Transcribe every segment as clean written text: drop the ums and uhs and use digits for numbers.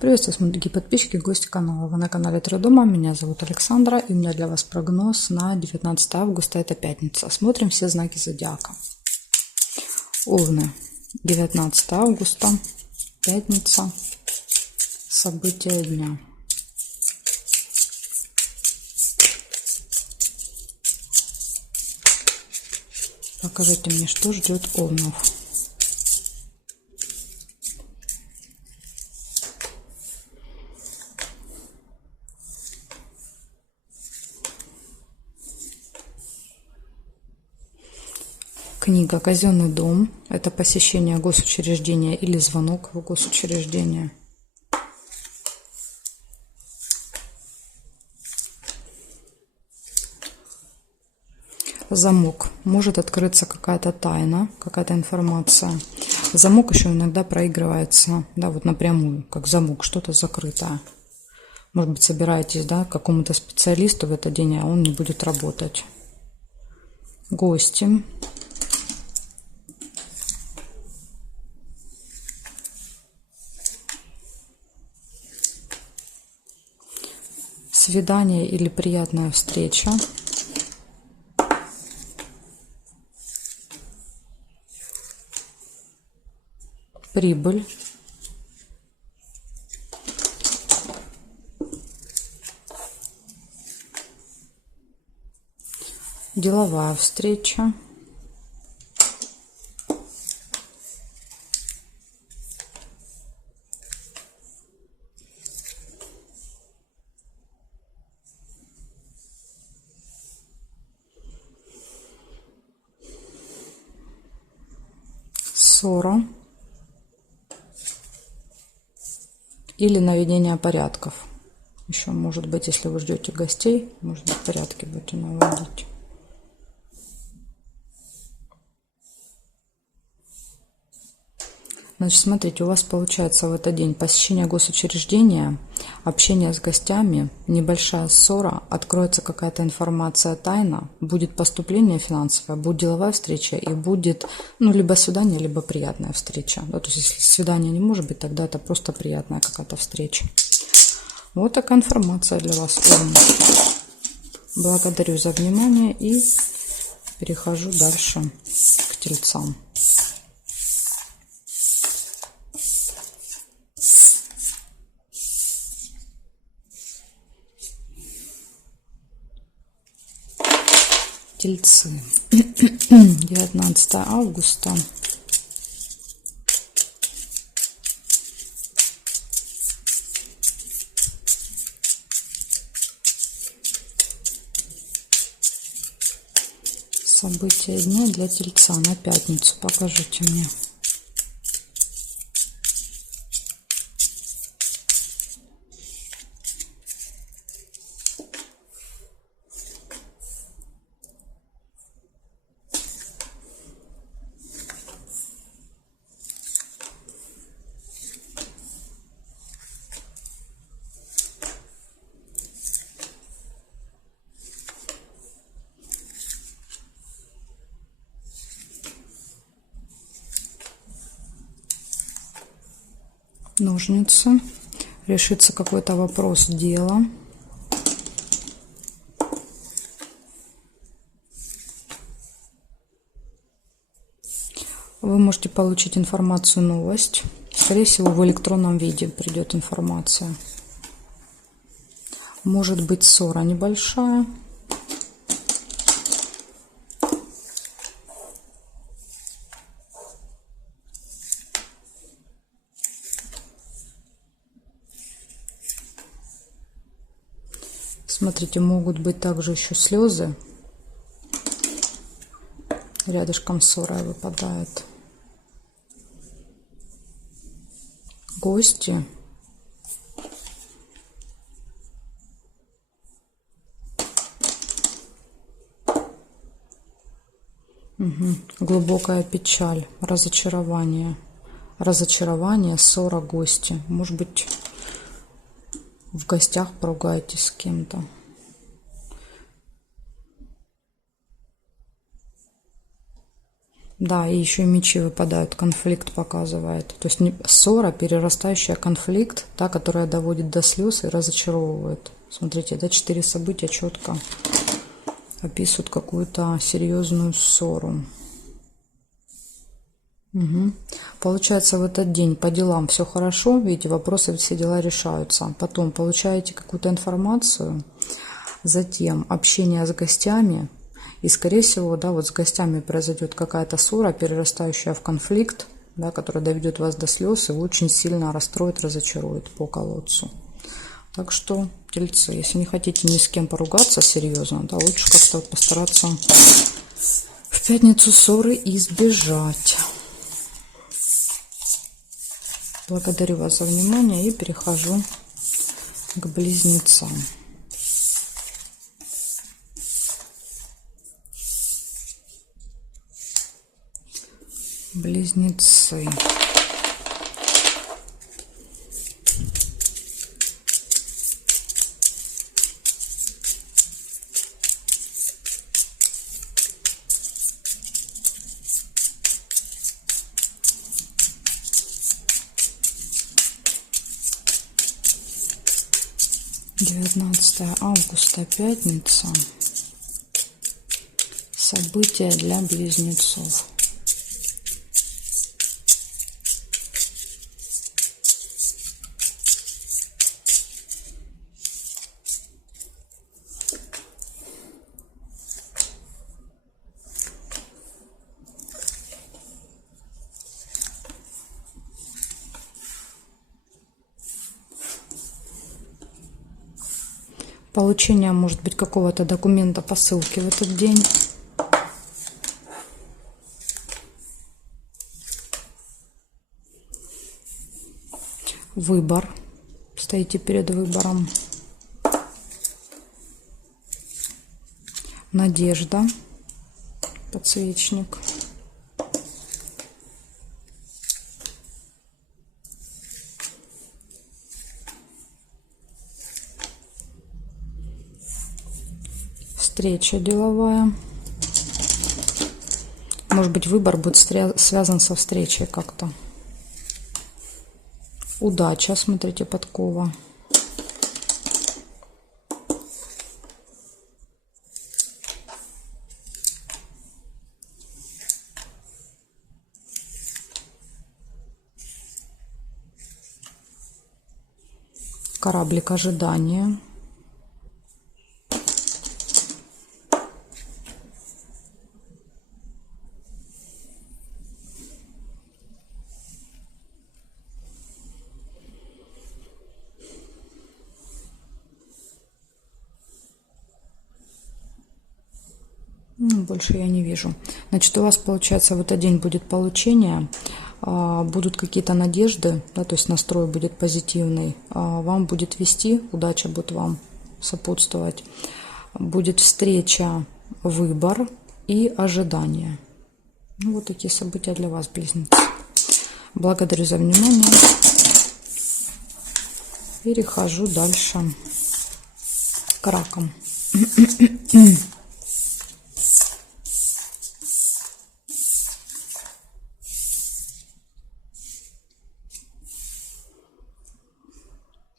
Приветствую, дорогие подписчики, гости канала. Вы на канале Три дома. Меня зовут Александра, и у меня для вас прогноз на 19 августа, это пятница. Смотрим все знаки зодиака. Овны. 19 августа, пятница. События дня. Покажите мне, что ждет овнов. Книга «Казенный дом» – это посещение госучреждения или звонок в госучреждение. Замок. Может открыться какая-то тайна, какая-то информация. Замок еще иногда проигрывается, да, вот напрямую, как замок, что-то закрытое. Может быть, собираетесь, да, к какому-то специалисту в этот день, а он не будет работать. Гости. Свидание или приятная встреча. Прибыль. Деловая встреча. Ссора. Или наведение порядков. Еще может быть, если вы ждете гостей, может быть, порядки будете наводить. Значит, смотрите, у вас получается в этот день посещение госучреждения, общение с гостями, небольшая ссора, откроется какая-то информация тайна, будет поступление финансовое, будет деловая встреча и будет, ну, либо свидание, либо приятная встреча. Да, то есть, если свидание не может быть, тогда это просто приятная какая-то встреча. Вот такая информация для вас. Благодарю за внимание и перехожу дальше к тельцам. Тельцы. 19 августа. События дня для тельца на пятницу. Покажите мне. Ножницы. Решится какой-то вопрос дела. Вы можете получить информацию, новость. Скорее всего, в электронном виде придет информация. Может быть, ссора небольшая. Смотрите, могут быть также еще слезы. Рядышком ссора выпадает. Гости. Глубокая печаль, разочарование. Разочарование, ссора, гости. Может быть, в гостях поругаетесь с кем-то. Да, и еще и мечи выпадают, конфликт показывает. То есть ссора, перерастающая конфликт, та, которая доводит до слез и разочаровывает. Смотрите, это 4 события четко описывают какую-то серьезную ссору. Угу. Получается, в этот день по делам все хорошо, видите, вопросы, все дела решаются. Потом получаете какую-то информацию, затем общение с гостями. И, скорее всего, да, вот с гостями произойдет какая-то ссора, перерастающая в конфликт, да, которая доведет вас до слез и очень сильно расстроит, разочарует по колодцу. Так что, тельцы, если не хотите ни с кем поругаться серьезно, да, лучше как-то постараться в пятницу ссоры избежать. Благодарю вас за внимание и перехожу к близнецам. Близнецы. Девятнадцатое августа, пятница. События для близнецов. Получение, может быть, какого-то документа, посылки в этот день. Выбор. Стоите перед выбором. Надежда. Подсвечник. Встреча деловая. Может быть, выбор будет связан со встречей как-то. Удача, смотрите, подкова. Кораблик ожидания. Больше я не вижу. Значит, у вас, получается, в этот день будет получение, будут какие-то надежды, да, то есть настрой будет позитивный, вам будет вести, удача будет вам сопутствовать, будет встреча, выбор и ожидание. Ну, вот такие события для вас, близнецы. Благодарю за внимание. Перехожу дальше к ракам.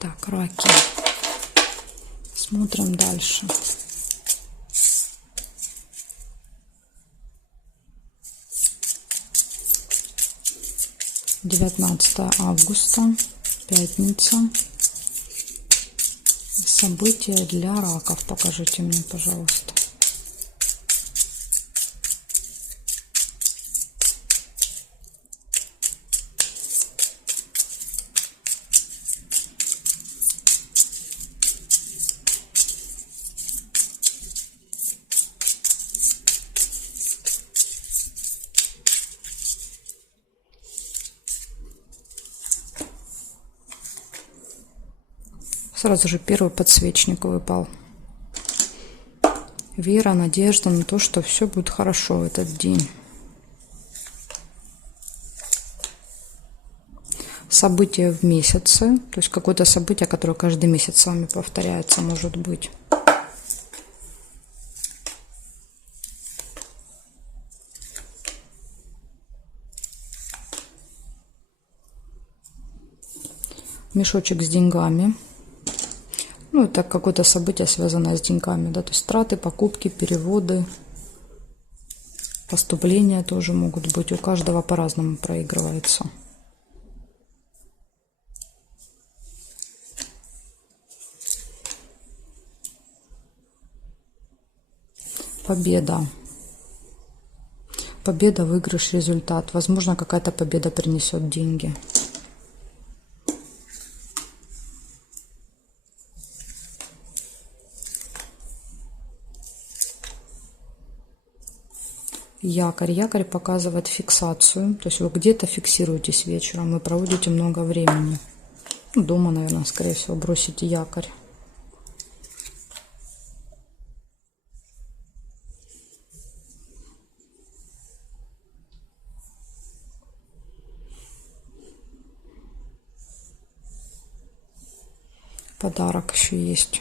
Так, раки. Смотрим дальше. Девятнадцатое августа, пятница. События для раков. Покажите мне, пожалуйста. Сразу же первый подсвечник выпал. Вера, надежда на то, что все будет хорошо в этот день. События в месяце, то есть какое-то событие, которое каждый месяц с вами повторяется, может быть. Мешочек с деньгами. Ну, это какое-то событие, связанное с деньгами, да, то есть траты, покупки, переводы, поступления тоже могут быть. У каждого по-разному проигрывается. Победа. Победа, выигрыш, результат. Возможно, какая-то победа принесет деньги. Якорь. Якорь показывает фиксацию. То есть вы где-то фиксируетесь вечером и проводите много времени. Дома, наверное, скорее всего, бросите якорь. Подарок еще есть.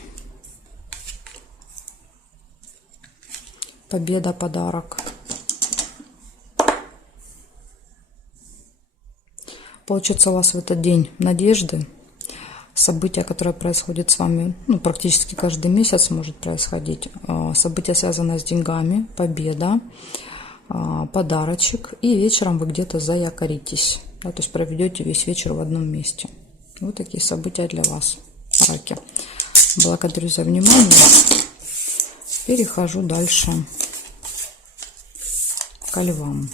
Победа, подарок. Получится у вас в этот день надежды. События, которые происходят с вами, ну, практически каждый месяц может происходить. События, связанные с деньгами, победа, подарочек. И вечером вы где-то заякоритесь. Да, то есть проведете весь вечер в одном месте. Вот такие события для вас, раки. Благодарю за внимание. Перехожу дальше к львам.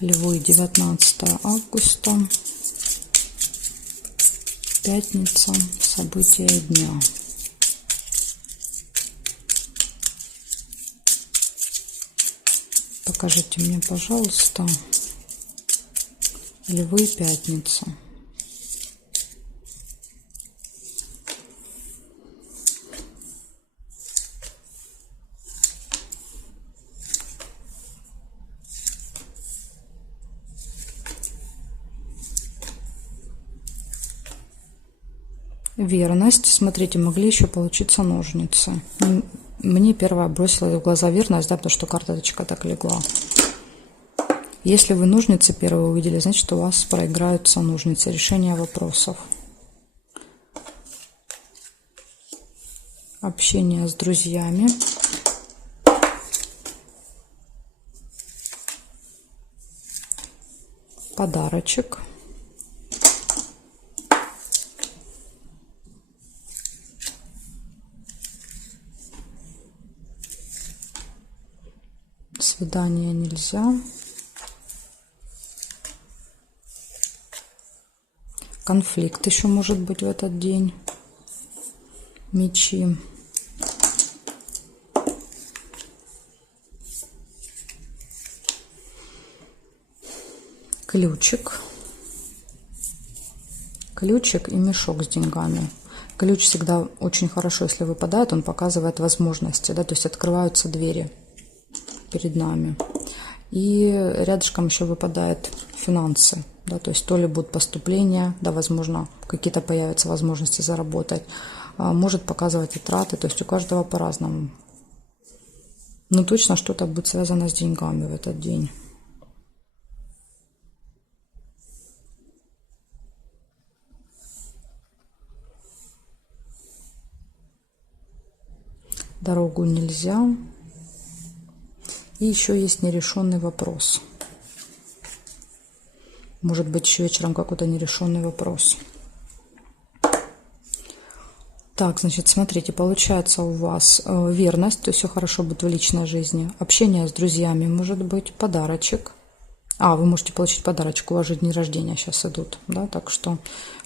Львы, 19 августа, пятница, события дня. Покажите мне, пожалуйста, львы, пятница. Верность. Смотрите, могли еще получиться ножницы. Мне первая бросилась в глаза верность, да, потому что карточка так легла. Если вы ножницы первые увидели, значит, у вас проиграются ножницы. Решение вопросов. Общение с друзьями. Подарочек. Свидание нельзя. Конфликт еще может быть в этот день. Мечи. Ключик. Ключик и мешок с деньгами. Ключ всегда очень хорошо, если выпадает, он показывает возможности, да, то есть открываются двери перед нами. И рядышком еще выпадают финансы, да, то есть то ли будут поступления, да, возможно, какие-то появятся возможности заработать, может показывать и траты, то есть у каждого по-разному. Но точно что-то будет связано с деньгами в этот день. Дорогу нельзя. И еще есть нерешенный вопрос. Может быть, еще вечером какой-то нерешенный вопрос. Так, значит, смотрите, получается у вас верность, то есть все хорошо будет в личной жизни. Общение с друзьями может быть, подарочек. Вы можете получить подарочек, у вас же дни рождения сейчас идут, да, так что,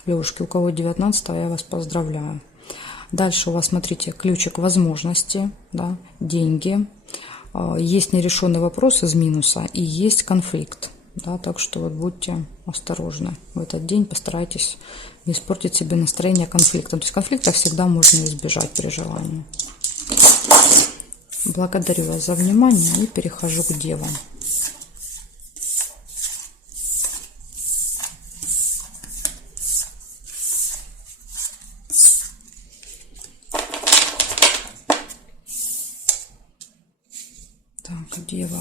левушки, у кого 19-го, я вас поздравляю. Дальше у вас, смотрите, ключик возможности, да, деньги. Есть нерешенный вопрос из минуса и есть конфликт, да, так что вот будьте осторожны в этот день, постарайтесь не испортить себе настроение конфликтом. То есть конфликта всегда можно избежать при желании. Благодарю вас за внимание и перехожу к девам. Дева.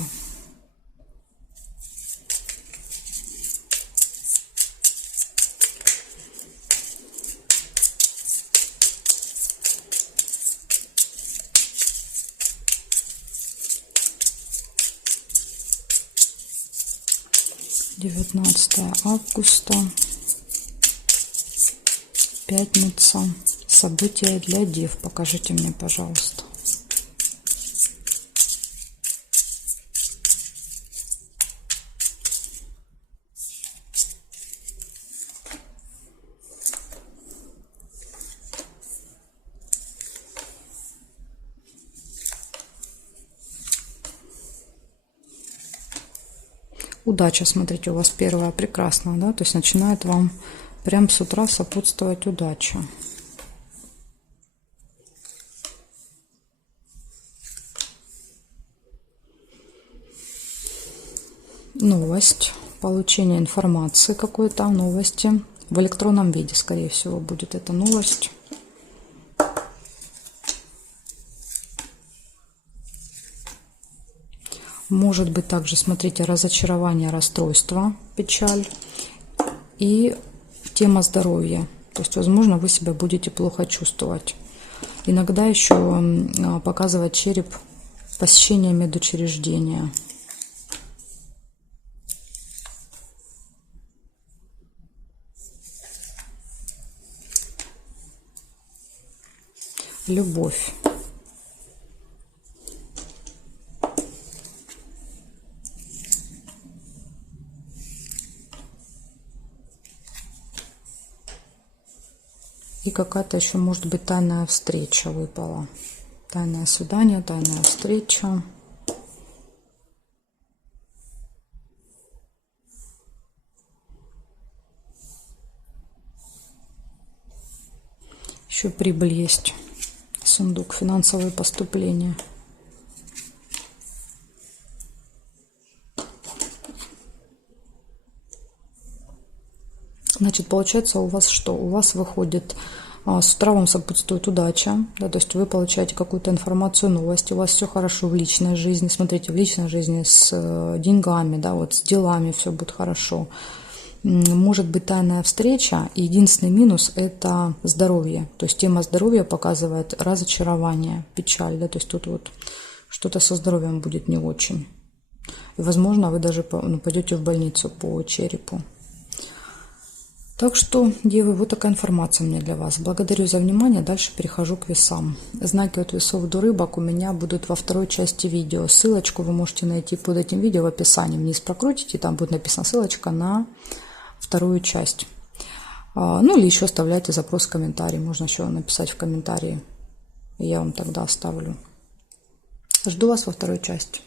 Девятнадцатое августа. Пятница. События для дев. Покажите мне, пожалуйста. Удача, смотрите, у вас первая прекрасная, да, то есть начинает вам прям с утра сопутствовать удача. Новость, получение информации какой-то, новости в электронном виде, скорее всего, будет эта новость. Может быть также, смотрите, разочарование, расстройство, печаль и тема здоровья. То есть, возможно, вы себя будете плохо чувствовать. Иногда еще показывает череп посещение медучреждения. Любовь. И какая-то еще, может быть, тайная встреча выпала. Тайное свидание, тайная встреча. Еще прибыль есть. Сундук, финансовые поступления. Значит, получается у вас что? У вас выходит, с утра вам сопутствует удача, да, то есть вы получаете какую-то информацию, новости, у вас все хорошо в личной жизни. Смотрите, в личной жизни с деньгами, да, вот с делами все будет хорошо. Может быть тайная встреча, и единственный минус – это здоровье. То есть тема здоровья показывает разочарование, печаль, да, то есть тут вот что-то со здоровьем будет не очень. И, возможно, вы даже пойдете в больницу по черепу. Так что, девы, вот такая информация у меня для вас. Благодарю за внимание. Дальше перехожу к весам. Знаки от весов до рыбок у меня будут во второй части видео. Ссылочку вы можете найти под этим видео в описании. Вниз прокрутите, там будет написана ссылочка на вторую часть. Ну или еще оставляйте запрос в комментарии. Можно еще написать в комментарии. Я вам тогда оставлю. Жду вас во второй части.